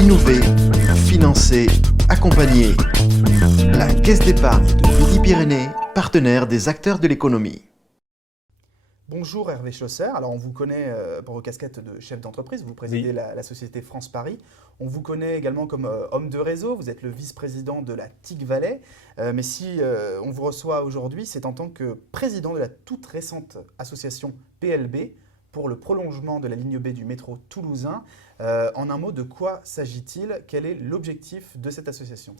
Innover, financer, accompagner. La Caisse d'épargne de Midi-Pyrénées, partenaire des acteurs de l'économie. Bonjour Hervé Schlosser, alors on vous connaît pour vos casquettes de chef d'entreprise, vous présidez Oui. la société France-Paris. On vous connaît également comme homme de réseau, vous êtes le vice-président de la TIC Valais. Mais si on vous reçoit aujourd'hui, c'est en tant que président de la toute récente association PLB pour le prolongement de la ligne B du métro toulousain. En un mot, de quoi s'agit-il? Quel est l'objectif de cette association?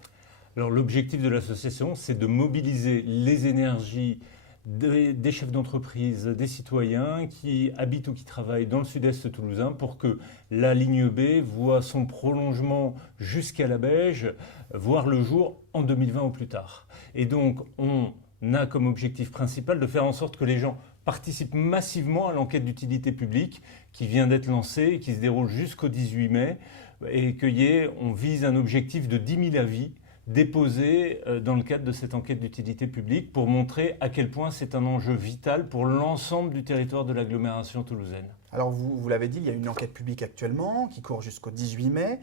Alors l'objectif de l'association, c'est de mobiliser les énergies des chefs d'entreprise, des citoyens qui habitent ou qui travaillent dans le sud-est toulousain pour que la ligne B voit son prolongement jusqu'à la Beige voir le jour en 2020 au plus tard. Et donc on a comme objectif principal de faire en sorte que les gens participent massivement à l'enquête d'utilité publique qui vient d'être lancée et qui se déroule jusqu'au 18 mai et on vise un objectif de 10 000 avis déposés dans le cadre de cette enquête d'utilité publique pour montrer à quel point c'est un enjeu vital pour l'ensemble du territoire de l'agglomération toulousaine. Alors vous l'avez dit, il y a une enquête publique actuellement qui court jusqu'au 18 mai.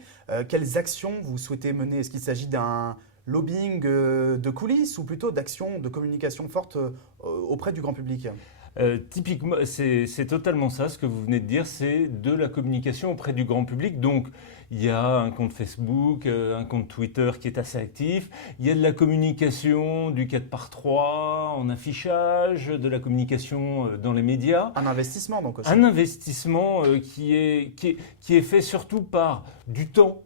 Quelles actions vous souhaitez mener? Est-ce qu'il s'agit d'un lobbying de coulisses ou plutôt d'actions de communication fortes auprès du grand public? Typiquement, c'est totalement ça, ce que vous venez de dire, c'est de la communication auprès du grand public. Donc, il y a un compte Facebook, un compte Twitter qui est assez actif. Il y a de la communication du 4x3 en affichage, de la communication dans les médias. Un investissement donc aussi. Un investissement qui est fait surtout par du temps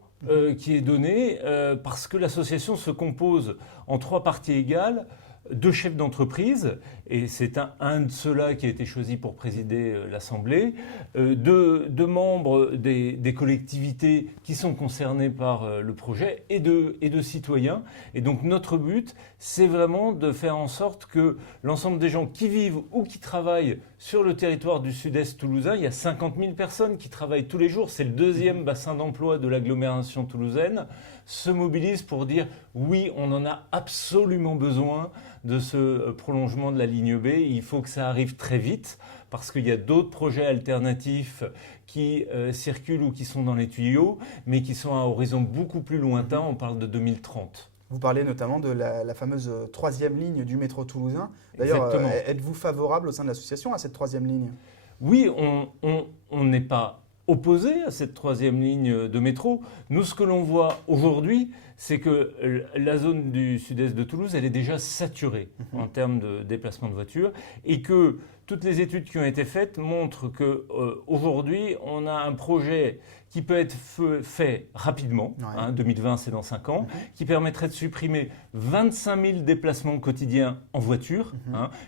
qui est donné parce que l'association se compose en 3 parties égales. 2 chefs d'entreprise, et c'est un de ceux-là qui a été choisi pour présider l'Assemblée, 2 membres des collectivités qui sont concernées par le projet et de citoyens. Et donc notre but, c'est vraiment de faire en sorte que l'ensemble des gens qui vivent ou qui travaillent sur le territoire du sud-est toulousain, il y a 50 000 personnes qui travaillent tous les jours, c'est le 2e bassin d'emploi de l'agglomération toulousaine, se mobilisent pour dire oui, on en a absolument besoin de ce prolongement de la ligne B. Il faut que ça arrive très vite parce qu'il y a d'autres projets alternatifs qui circulent ou qui sont dans les tuyaux, mais qui sont à horizon beaucoup plus lointain. On parle de 2030. Vous parlez notamment de la fameuse 3e ligne du métro toulousain. D'ailleurs, êtes-vous favorable au sein de l'association à cette 3e ligne? Oui, on n'est pas opposé à cette 3e ligne de métro. Nous, ce que l'on voit aujourd'hui, c'est que la zone du sud-est de Toulouse, elle est déjà saturée en termes de déplacement de voitures et que toutes les études qui ont été faites montrent qu'aujourd'hui, on a un projet qui peut être fait rapidement, 2020 c'est dans 5 ans, qui permettrait de supprimer 25 000 déplacements quotidiens en voiture.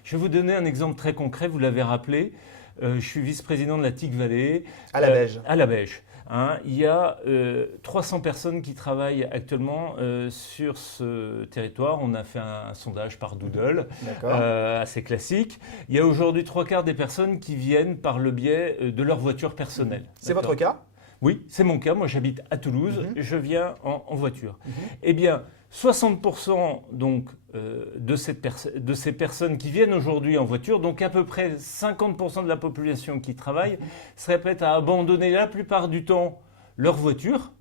Je vais vous donner un exemple très concret, vous l'avez rappelé. Je suis vice-président de la TIC Valais. À la Beige. À la Beige. Il y a 300 personnes qui travaillent actuellement sur ce territoire. On a fait un sondage par Doodle, assez classique. Il y a aujourd'hui 3/4 des personnes qui viennent par le biais de leur voiture personnelle. C'est votre cas? Oui, c'est mon cas. Moi, j'habite à Toulouse. Je viens en voiture. Eh bien, 60% donc, de ces personnes qui viennent aujourd'hui en voiture, donc à peu près 50% de la population qui travaille, seraient prêtes à abandonner la plupart du temps leur voiture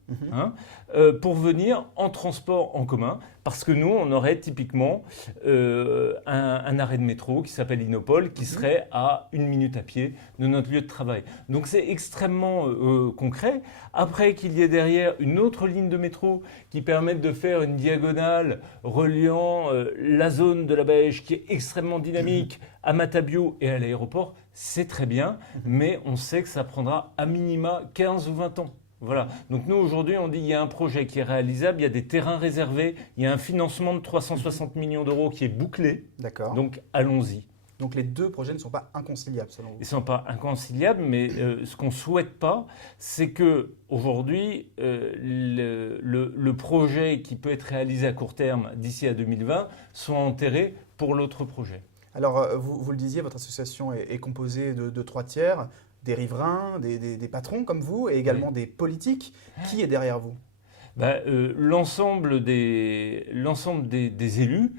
pour venir en transport en commun. Parce que nous, on aurait typiquement un arrêt de métro qui s'appelle Innopol, qui serait à 1 minute à pied de notre lieu de travail. Donc c'est extrêmement concret. Après qu'il y ait derrière une autre ligne de métro qui permette de faire une diagonale reliant la zone de la Beige, qui est extrêmement dynamique, à Matabio et à l'aéroport, c'est très bien, mais on sait que ça prendra à minima 15 ou 20 ans. Voilà. Donc nous, aujourd'hui, on dit qu'il y a un projet qui est réalisable, il y a des terrains réservés, il y a un financement de 360 millions d'euros qui est bouclé. D'accord. Donc allons-y. Donc les 2 projets ne sont pas inconciliables selon vous? Ils ne sont pas inconciliables, mais ce qu'on ne souhaite pas, c'est qu'aujourd'hui, le projet qui peut être réalisé à court terme d'ici à 2020 soit enterré pour l'autre projet. Alors vous le disiez, votre association est composée de 3 tiers. Des riverains, des patrons comme vous et également des politiques. Qui est derrière vous? L'ensemble des élus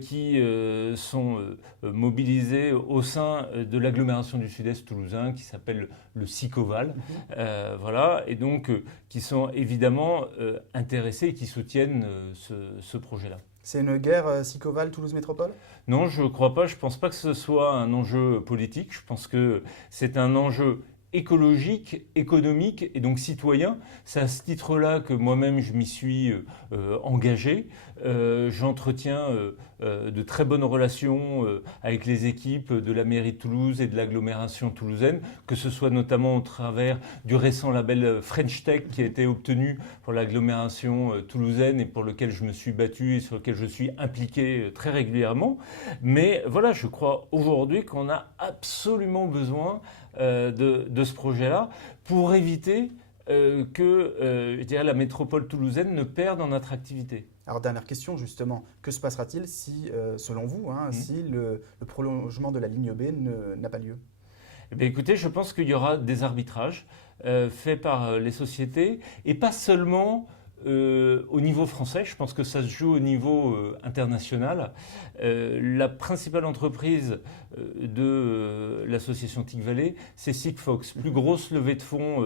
qui sont mobilisés au sein de l'agglomération du Sud-Est toulousain qui s'appelle le SICOVAL, voilà, et donc qui sont évidemment intéressés et qui soutiennent ce projet-là. C'est une guerre SICOVAL Toulouse Métropole ? Non, je ne crois pas. Je ne pense pas que ce soit un enjeu politique. Je pense que c'est un enjeu écologique, économique et donc citoyen. C'est à ce titre-là que moi-même je m'y suis engagé. J'entretiens de très bonnes relations avec les équipes de la mairie de Toulouse et de l'agglomération toulousaine, que ce soit notamment au travers du récent label French Tech qui a été obtenu pour l'agglomération toulousaine et pour lequel je me suis battu et sur lequel je suis impliqué très régulièrement. Mais voilà, je crois aujourd'hui qu'on a absolument besoin de ce projet-là pour éviter que je dirais, la métropole toulousaine ne perde en attractivité. Alors dernière question justement, que se passera-t-il si, selon vous, si le prolongement de la ligne B n'a pas lieu ? Eh bien, écoutez, je pense qu'il y aura des arbitrages faits par les sociétés et pas seulement au niveau français, je pense que ça se joue au niveau international. La principale entreprise de l'association TIC Valais, c'est Sigfox. Plus grosse levée de fonds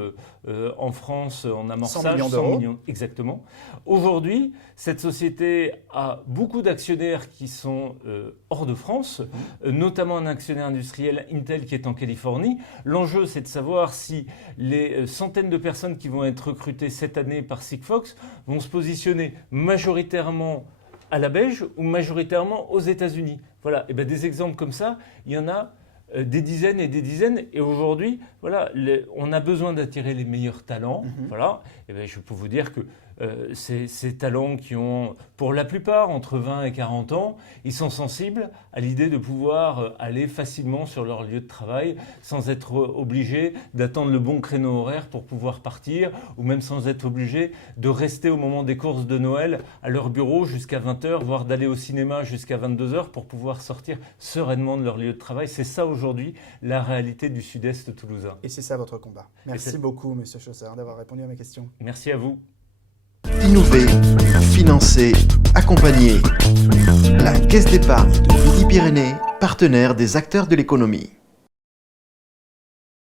en France en amorçage. 100 millions d'euros. 100 millions, exactement. Aujourd'hui, cette société a beaucoup d'actionnaires qui sont hors de France, notamment un actionnaire industriel Intel qui est en Californie. L'enjeu, c'est de savoir si les centaines de personnes qui vont être recrutées cette année par Sigfox vont se positionner majoritairement à la Belge ou majoritairement aux États-Unis. Voilà, et bien des exemples comme ça, il y en a des dizaines et des dizaines. Et aujourd'hui, voilà, on a besoin d'attirer les meilleurs talents. Voilà, et bien je peux vous dire que ces talents qui ont, pour la plupart, entre 20 et 40 ans, ils sont sensibles à l'idée de pouvoir aller facilement sur leur lieu de travail sans être obligés d'attendre le bon créneau horaire pour pouvoir partir ou même sans être obligés de rester au moment des courses de Noël à leur bureau jusqu'à 20h, voire d'aller au cinéma jusqu'à 22h pour pouvoir sortir sereinement de leur lieu de travail. C'est ça aujourd'hui la réalité du Sud-Est toulousain. Et c'est ça votre combat. Merci beaucoup, Monsieur Chaussard, d'avoir répondu à mes questions. Merci à vous. Innover, financer, accompagner. La Caisse d'épargne de Midi-Pyrénées, partenaire des acteurs de l'économie.